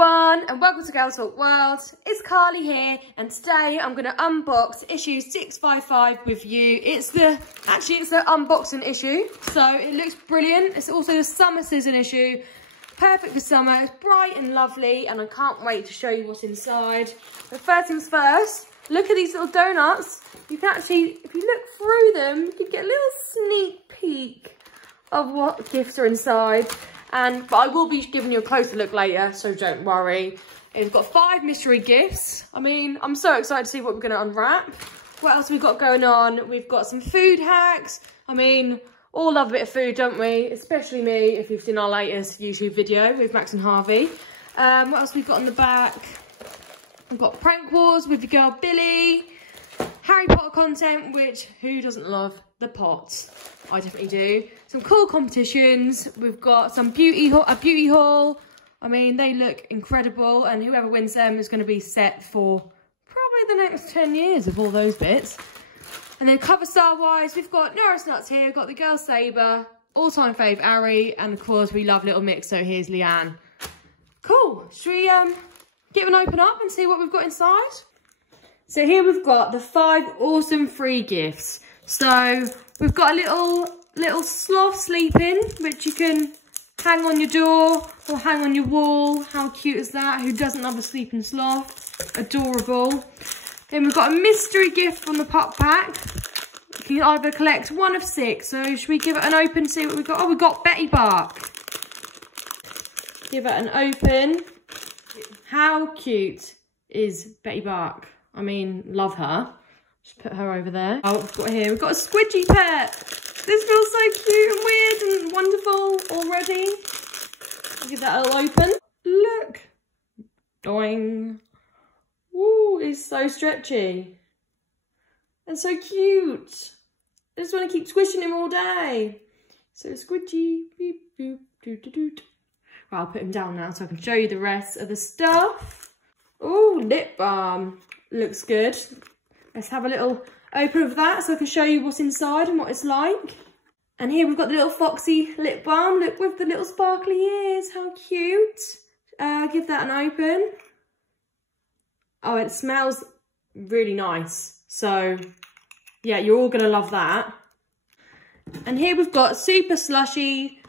everyone and welcome to Girls Talk World. It's Carly here and today I'm going to unbox issue 655 with you. It's the unboxing issue, so it looks brilliant. It's also the summer season issue, perfect for summer. It's bright and lovely and I can't wait to show you what's inside. But first things first, look at these little donuts. You can actually, if you look through them, you can get a little sneak peek of what gifts are inside. But I will be giving you a closer look later, so don't worry. It's got 5 mystery gifts. I mean, I'm so excited to see what we're going to unwrap. What else have we got going on? We've got some food hacks. I mean, all love a bit of food, don't we? Especially me, if you've seen our latest YouTube video with Max and Harvey. What else we've got on the back? We've got prank wars with your girl Billy. Harry Potter content, which who doesn't love the pot? I definitely do. Some cool competitions. We've got some beauty haul. I mean, they look incredible, and whoever wins them is going to be set for probably the next 10 years of all those bits. And then cover star wise, we've got Norris Nuts here. We've got the girl Sabre, all-time fave Ari, and of course we love Little Mix. So here's Leanne. Cool. Should we give an open up and see what we've got inside? So here we've got the 5 awesome free gifts. So we've got a little sloth sleeping, which you can hang on your door or hang on your wall. How cute is that? Who doesn't love a sleeping sloth? Adorable. Then we've got a mystery gift from the pop pack. You can either collect 1 of 6. So should we give it an open, see what we've got? Oh, we've got Betty Bark. Give it an open. How cute is Betty Bark? I mean, love her. Just put her over there. Oh, we've got here, we've got a squidgy pet. This feels so cute and weird and wonderful already. I'll give that a little open. Look. Doing. Ooh, it's so stretchy. And so cute. I just want to keep squishing him all day. So squidgy. Beep, boop, doot, doot, doot. Right, I'll put him down now so I can show you the rest of the stuff. Ooh, lip balm. Looks good. Let's have a little open of that so I can show you what's inside and what it's like. And here we've got the little foxy lip balm. Look, with the little sparkly ears. How cute. Give that an open. Oh, it smells really nice. So, yeah, you're all going to love that. And here we've got super slushy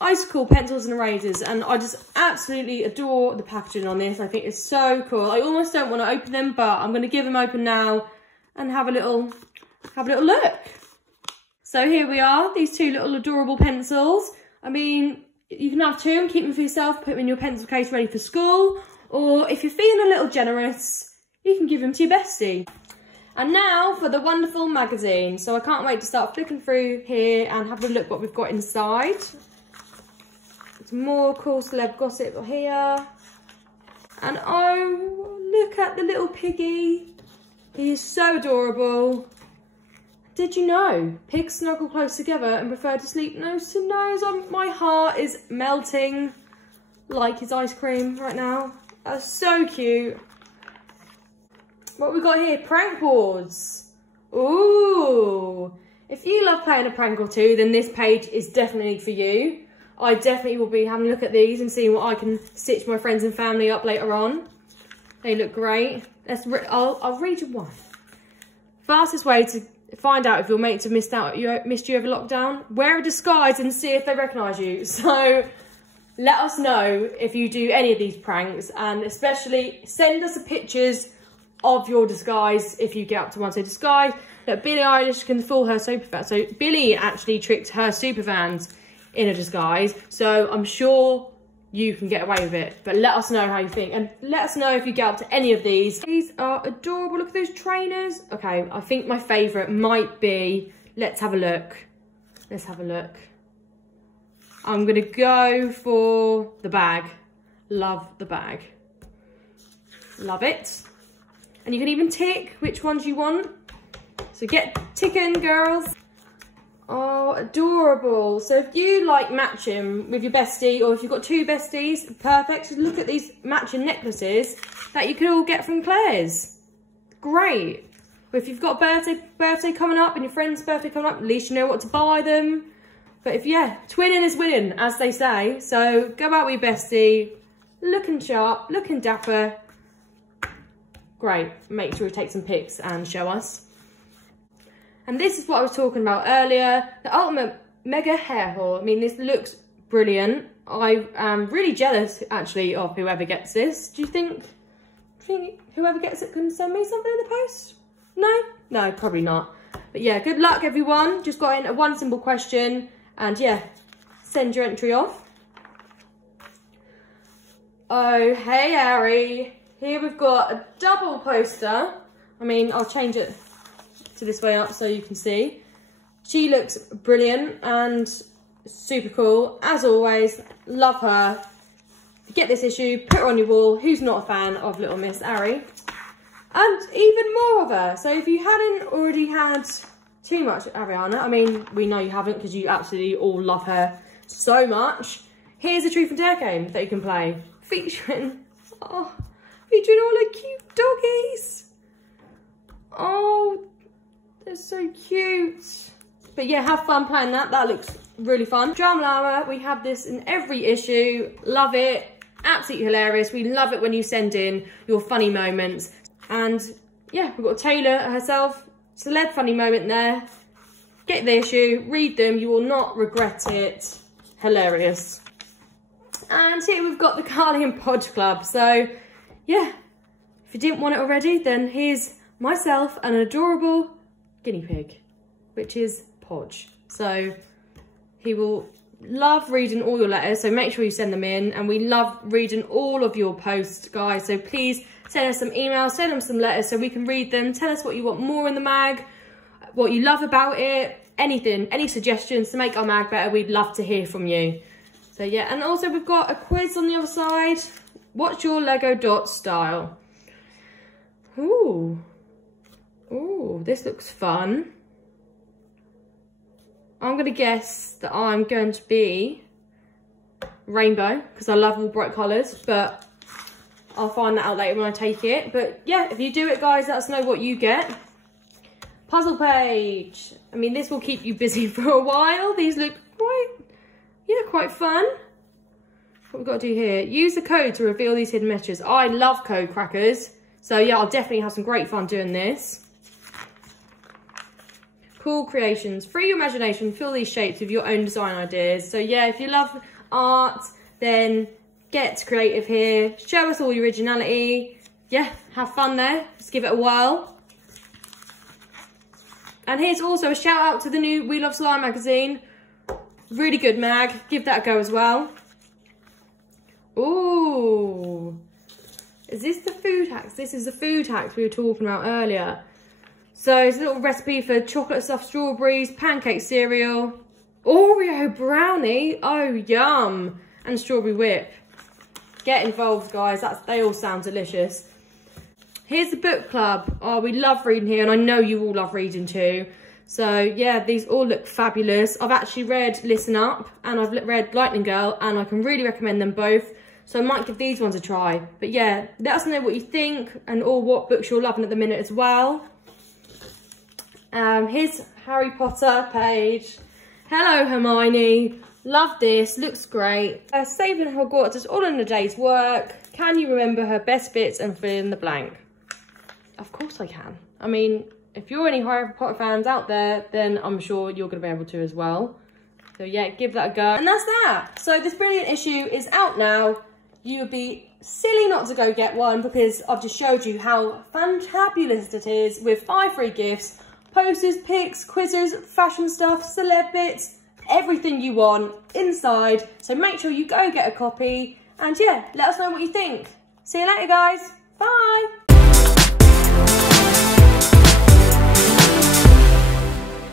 icicle pencils and erasers, and I just absolutely adore the packaging on this. I think it's so cool. I almost don't want to open them, but I'm going to give them open now and have a little look. So here we are, these 2 little adorable pencils. I mean, you can have 2 and keep them for yourself, put them in your pencil case ready for school, or if you're feeling a little generous, you can give them to your bestie. And now for the wonderful magazine. So I can't wait to start flicking through here and have a look what we've got inside. Some more cool celeb gossip here. And oh, look at the little piggy. He is so adorable. Did you know pigs snuggle close together and prefer to sleep nose to nose? My heart is melting like his ice cream right now. That's so cute. What we got here? Prank boards. Ooh. If you love playing a prank or two, then this page is definitely for you. I definitely will be having a look at these and seeing what I can stitch my friends and family up later on. They look great. I'll read you one. Fastest way to find out if your mates have missed you over lockdown: wear a disguise and see if they recognise you. So let us know if you do any of these pranks, and especially send us pictures of your disguise if you get up to one. So disguise that Billie Eilish can fool her superfans. So Billie actually tricked her superfans in a disguise, so I'm sure you can get away with it. But let us know how you think, and let us know if you get up to any of these. These are adorable. Look at those trainers. Okay, I think my favourite might be, let's have a look. Let's have a look. I'm gonna go for the bag. Love the bag. Love it. And you can even tick which ones you want. So get ticking, girls. Oh, adorable. So if you like matching with your bestie, or if you've got 2 besties, perfect. Just look at these matching necklaces that you could all get from Claire's. Great. Or if you've got a birthday coming up and your friend's birthday coming up, at least you know what to buy them. But if, yeah, twinning is winning, as they say. So go out with your bestie, looking sharp, looking dapper. Great. Make sure you take some pics and show us. And this is what I was talking about earlier, the ultimate mega hair haul. I mean, this looks brilliant. I am really jealous, actually, of whoever gets this. Do you think whoever gets it can send me something in the post? No? No, probably not. But yeah, good luck, everyone. Just got in one simple question. And yeah, send your entry off. Oh, hey, Ari. Here we've got a double poster. I mean, I'll change it to this way up so you can see. She looks brilliant and super cool. As always, love her. Get this issue, put her on your wall. Who's not a fan of little Miss Ari? And even more of her. So if you hadn't already had too much Ariana, I mean, we know you haven't because you absolutely all love her so much. Here's a Truth and Dare game that you can play. Featuring all the cute doggies. Oh, they're so cute. But yeah, have fun playing that. That looks really fun. Drama Llama, we have this in every issue. Love it. Absolutely hilarious. We love it when you send in your funny moments. And yeah, we've got Taylor herself. Celeb funny moment there. Get the issue, read them. You will not regret it. Hilarious. And here we've got the Carly and Podge Club. So yeah, if you didn't want it already, then here's myself and an adorable guinea pig, which is Podge. So he will love reading all your letters, so make sure you send them in. And we love reading all of your posts, guys. So please send us some emails, send them some letters so we can read them. Tell us what you want more in the mag, what you love about it, anything, any suggestions to make our mag better. We'd love to hear from you. So yeah, and also we've got a quiz on the other side. What's your Lego dot style? Ooh. Ooh, this looks fun. I'm going to guess that I'm going to be rainbow because I love all bright colours, but I'll find that out later when I take it. But yeah, if you do it, guys, let us know what you get. Puzzle page. I mean, this will keep you busy for a while. These look quite fun. What we've got to do here, use the code to reveal these hidden messages. I love code crackers. So yeah, I'll definitely have some great fun doing this. Cool creations. Free your imagination. Fill these shapes with your own design ideas. So yeah, if you love art, then get creative here. Show us all your originality. Yeah, have fun there. Let's give it a whirl. And here's also a shout out to the new We Love Slime magazine. Really good mag. Give that a go as well. Ooh. Is this the food hacks? This is the food hacks we were talking about earlier. So it's a little recipe for chocolate stuffed strawberries, pancake cereal, Oreo brownie, oh yum, and strawberry whip. Get involved, guys, they all sound delicious. Here's the book club. Oh, we love reading here, and I know you all love reading too. So yeah, these all look fabulous. I've actually read Listen Up and I've read Lightning Girl, and I can really recommend them both. So I might give these ones a try. But yeah, let us know what you think and or what books you're loving at the minute as well. Here's Harry Potter page. Hello, Hermione. Love this. Looks great. Saving Hogwarts is all in a day's work. Can you remember her best bits and fill in the blank? Of course I can. I mean, if you're any Harry Potter fans out there, then I'm sure you're going to be able to as well. So yeah, give that a go. And that's that. So this brilliant issue is out now. You would be silly not to go get one because I've just showed you how fantabulous it is with 5 free gifts, posters, pics, quizzes, fashion stuff, celeb bits, everything you want inside. So make sure you go get a copy and yeah, let us know what you think. See you later, guys. Bye.